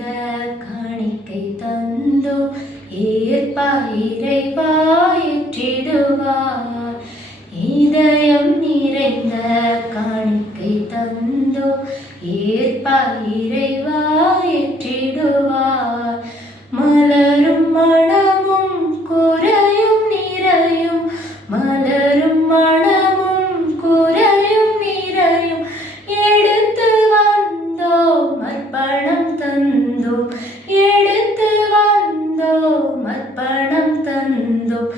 நிறைந்த காணிக்கை தந்தோ ஏற்பாய் இறைவா ஏற்றிடுவார். இதயம் நிறைந்த காணிக்கை தந்தோ ஏற்பாய் இறைவா ஏற்றிடுவார். மலரும் மணமும் குறையும் நிறையும் மலரும் மணமும் குறையும் நிறையும் எடுத்து வந்தோம் அர்ப்பணம் தந்தோம் எடுத்து வந்தோம் அர்ப்பணம் தந்தோம்.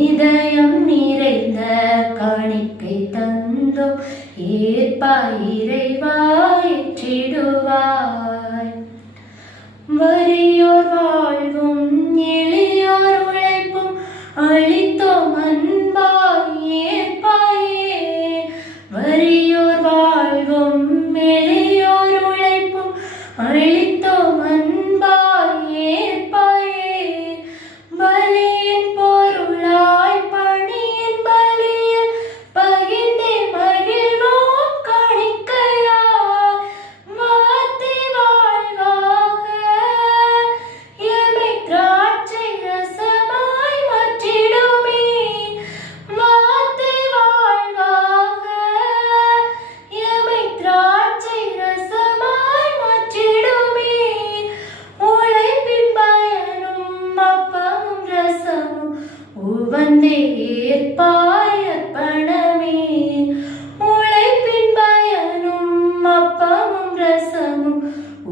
இதயம் நிறைந்த காணிக்கை தந்தோம் ஏற்பாய் இறைவா ஏற்றிடுவாய். வறியோர் வாழ்வும் எளியோர் உழைப்பும் அளித்தோம் அன்பாய் ஏற்பாயே. வறியோர் வாழ்வும் எளியோர் உழைப்பும் அளித்தோம் அன்பாய் ஏற்பாயே. பலியின் பொருளாய் பணியின் பலியில் பகிர்ந்தே மகிழ்வோம் காணிக்கையாய். வார்த்தை வாழ்வாக எமை திராட்சை ரசமாய் மாற்றிடுமே. வார்த்தை வாழ்வாக எமை திராட்சை ரசமாய் மாற்றிடுமே. உழைப்பின் பயனும் அப்பமும் ரசமும் உவந்தே ஏற்பாய் அர்ப்பணமே. உழைப்பின் பயனும் அப்பமும் ரசமும்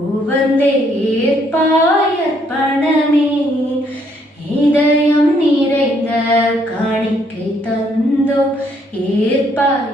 உவந்தே ஏற்பாய் அர்ப்பணமே. இதயம் நிறைந்த காணிக்கை தந்தோம் ஏற்பாய்